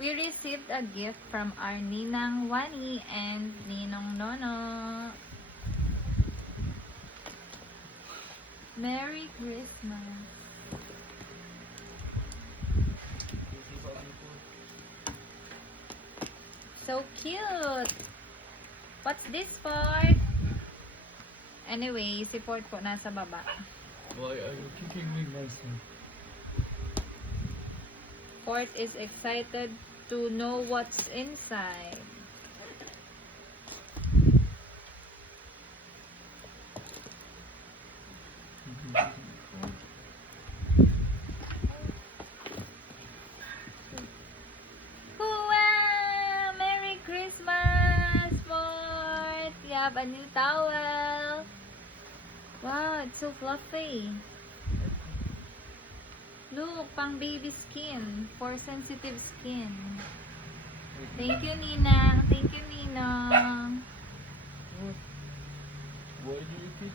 We received a gift from our Ninang Wani and Ninong Nono. Merry Christmas. So cute. What's this for? Anyway, si Fort po nasa baba. Why are you kicking me, my son? Fort is excited to know what's inside. Wow! Merry Christmas, Fort! You have a new towel. Wow, it's so fluffy. Look, pang baby skin. For sensitive skin. Thank you, Ninang. Thank you, Ninang. Why do you kick